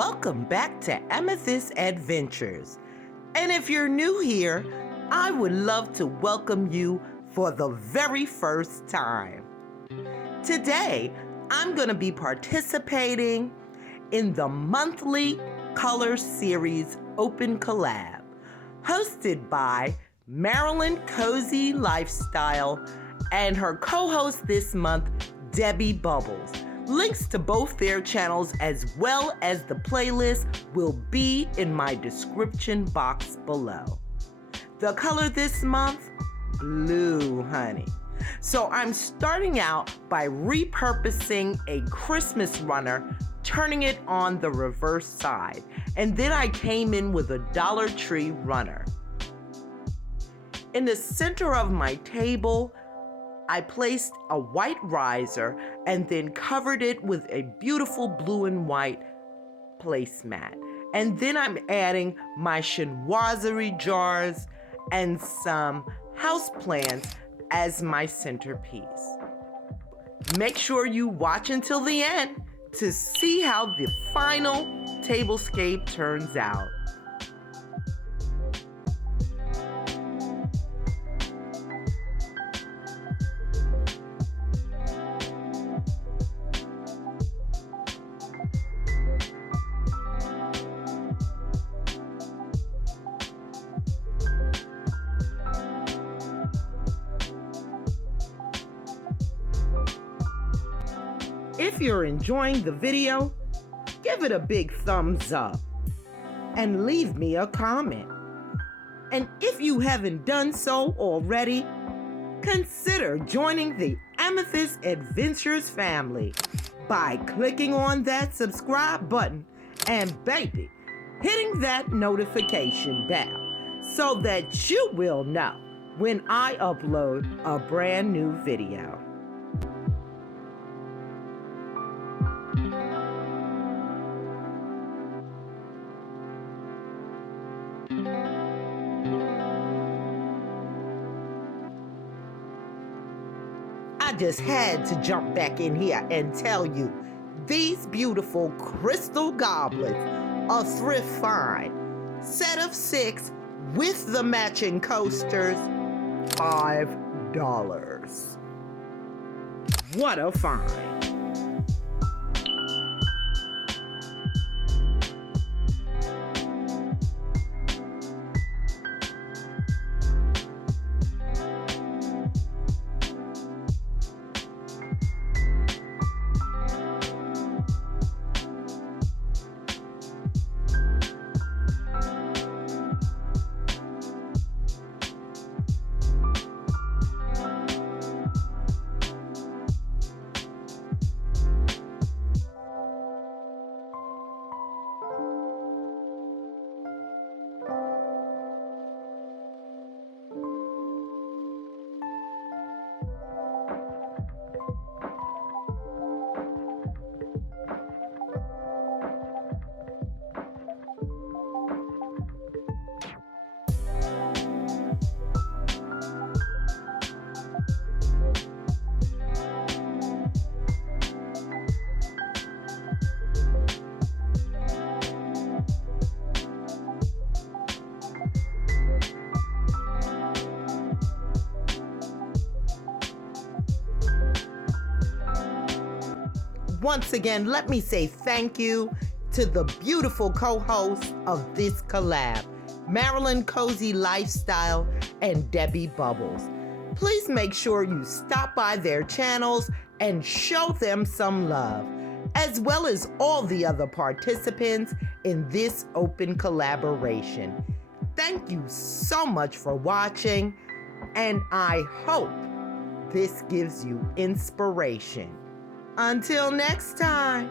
welcome back to Amethyst Adventures. And if you're new here, I would love to welcome you for the very first time. Today, I'm going to be participating in the monthly color series Open Collab, hosted by Maryland Cozy Lifestyle and her co-host this month, Debbie Bubbles. Links to both their channels as well as the playlist will be in my description box below. The color this month, blue, honey. So I'm starting out by repurposing a Christmas runner, turning it on the reverse side. And then I came in with a Dollar Tree runner. In the center of my table, I placed a white riser and then covered it with a beautiful blue and white placemat. And then I'm adding my chinoiserie jars and some houseplants as my centerpiece. Make sure you watch until the end to see how the final tablescape turns out. If you're enjoying the video, give it a big thumbs up and leave me a comment. And if you haven't done so already, consider joining the Amethyst Adventures family by clicking on that subscribe button and baby, hitting that notification bell so that you will know when I upload a brand new video. I just had to jump back in here and tell you, these beautiful crystal goblets are thrift find. Set of 6 with the matching coasters, $5. What a find. Once again, let me say thank you to the beautiful co-hosts of this collab, Maryland Cozy Lifestyle and Debbie Bubbles. Please make sure you stop by their channels and show them some love, as well as all the other participants in this open collaboration. Thank you so much for watching, and I hope this gives you inspiration. Until next time.